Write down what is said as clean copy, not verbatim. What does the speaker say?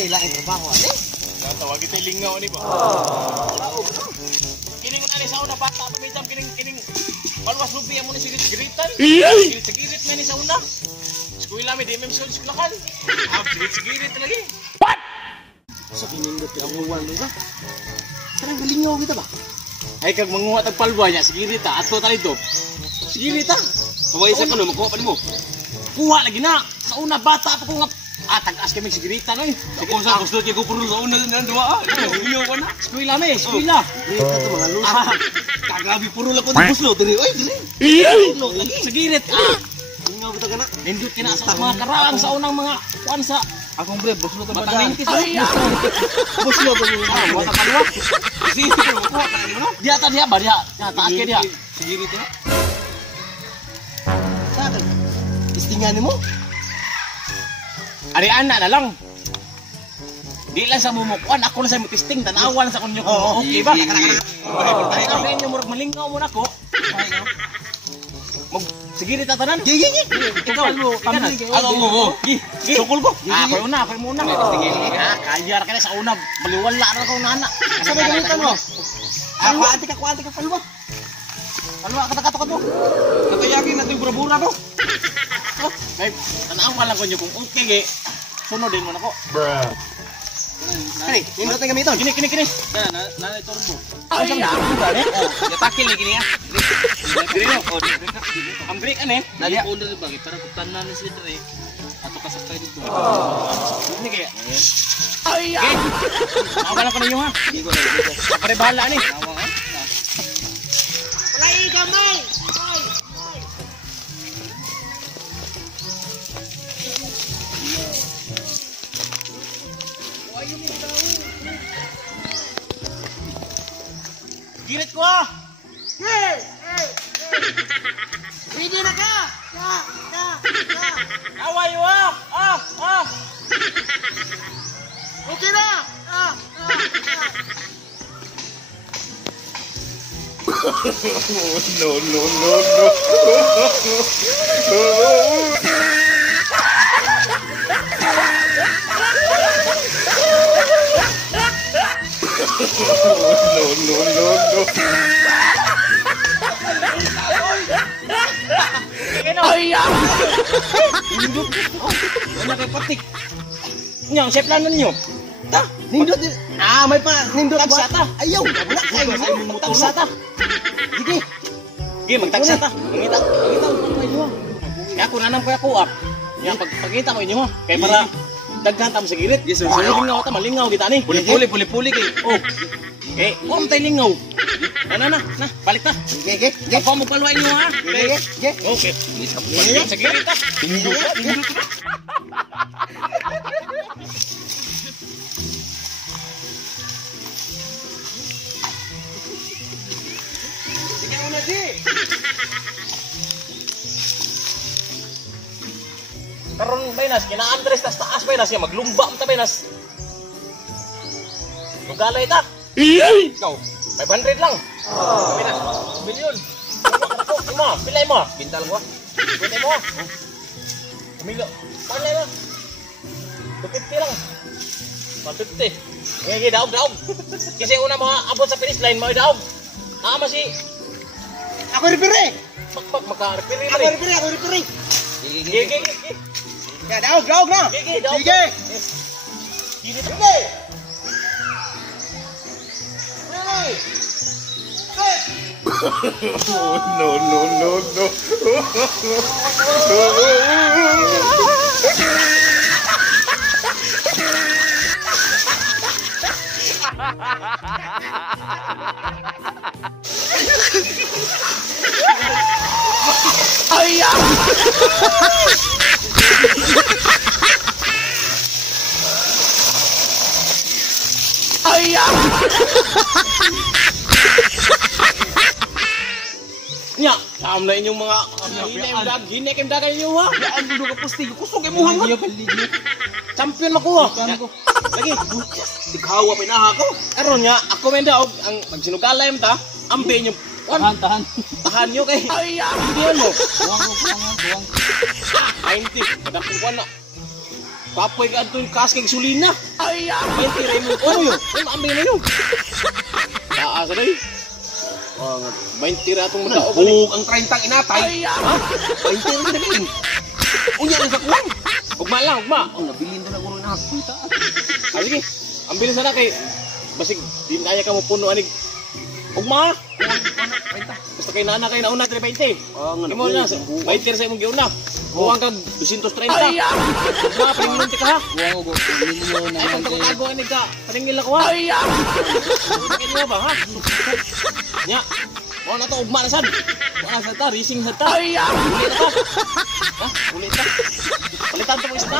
Kailan ang trabaho, ate? Tawag ito lingaw ni ba? Kining na sa una bata pa medam kining palwas lubi mo ni sigit-sigiritan. Sigit-sigirit man ni sa una. Eskwela mi di mem sa eskwelahan. Sigit-sigirit lagi. What? So kinindot ka ang uwan ba? Karang galingaw kita ba? Ay kag manguha tag palwa niya sigirit ta ato ta dito. Sigirit ta. Tuway sa kuno makuha pa nimo. Kuha lagi na. Sa una bata pa ko nga tag-as kami sigirita no. Ako sa gusto kay ko puro sa una na duwa. Iyo ko na. Eskwela mi, eskwela. Dito to mga lusa. Kagabi puro la ko di buslo diri. Oy, diri. Sigirit. Lingaw kita kana. Nindot kina sa mga karaang sa unang mga kuan sa Akong bre, buslo to ba? Buslo to mga mata kalwa. Sige, ko ka no. Dia ta dia ba dia. Taas ke dia. Sigirit na. Sa akin. Istingan mo. Ari ana na lang. Di lang sa mumukuan, ako lang sa testing tanawan sa kunyo kung okay ba? Ay inyo murag malingaw mo nako. Mag sige ta tanan. Gigi. Ikaw kami ako mo. Sukol ko. Ako muna. Kayar ka na sa una, baliwala na ko nana. Sabay gamitan mo. Ako anti ka palwa. Palwa kata-kata mo. Natayakin natin bura-bura to. Babe, tanawan lang kunyo kung okay ge. Sunodin mo nako. Bruh. Kani, nindot na gamiton. Kini. Na turbo. Ay, yatakil ni kini ya. Diri no. Ang break ane. Nali ulo ba para kutanan ni sila dre. Ato kasakay dito. Ini kaya. Ay. Awala ko ninyo ha. Pare bahala ni. Palay gamay. Girit ko ah. Ready na ka? Away wa. Okay na. No. Ay! Nindot. Ano kay patik? Nyang chef lan ninyo. Ta, nindot. May pa nindot Tagsa ta. Ayaw, wala kay mo. Tagsa ta. Sige. Sige, magtagsa ta. Mangita mo inyo. Kaya ako nanam ko ako ah. Yang pagkita mo inyo ha. Kay para daghan ta mo sa girit. Yes, sir. Malingaw ta, malingaw kita ni. Puli kay. Oh. Eh, kung tayo lingaw. Na, balik ta. Ge. Ako mo paluin nyo ha. Ge. Okay. Sa girit ta. Nindot. Ikaw na di. Karon Benas, kina Andres tas taas Benas ya maglumba ta Benas. Lugalay ta. Ikaw, 500 lang. Benas, milyon. Mo, pilay mo. Pintal ko. Pwede mo. Umilo. Pilay mo. 250 lang. 150. Ngayon, daog. Kasi una mo abot sa finish line, mo daog. Si Ako repere. maka-referee Ako rin. repere. Gigi. Ya, daog na. Gigi, daog. Sige. Gigi. Sige. No. Nya, am na inyong mga hinek yung dagan niyo ha. Ang dulo ka pusti. Kusog kay muhang. Champion makuha. Lagi. Dighawa pinaha ko. Aron nya, ako men daog ang magsinugalay ta. Ambe niyo. Tahan. Tahan niyo kay. Hindi mo. Buwang. 90. Kadako na. Kapoy ka adto kas kay sulina. Ay, 20 ra mo. Ano yo? Ay, maambay na yo. Taas na day. Oh, 20 ra atong mataog. Bug ang 30 inatay. Ha? 20 ra din. Unya na sa kuwan. Ugma lang, ugma. Oh, nabilin na guro na ako. Ah, sige. Ambilin sana kay basig di kaya ka mo puno anig. Ugma. Basta kay nana kay nauna 320. Imo na 20 sa imong giuna. Kuwang kag 230. Ugma pringilon ti ka ha. Wow, go. Milyon na Ay lang kayo. pagtago anig ka. Paringil ako ha. Kaya ba ha? Nya. Mo na to ugma na sad. Wala sa ta racing sa ta. Ulit na ta. Ha? Ulit ta. Palitan to mo isa.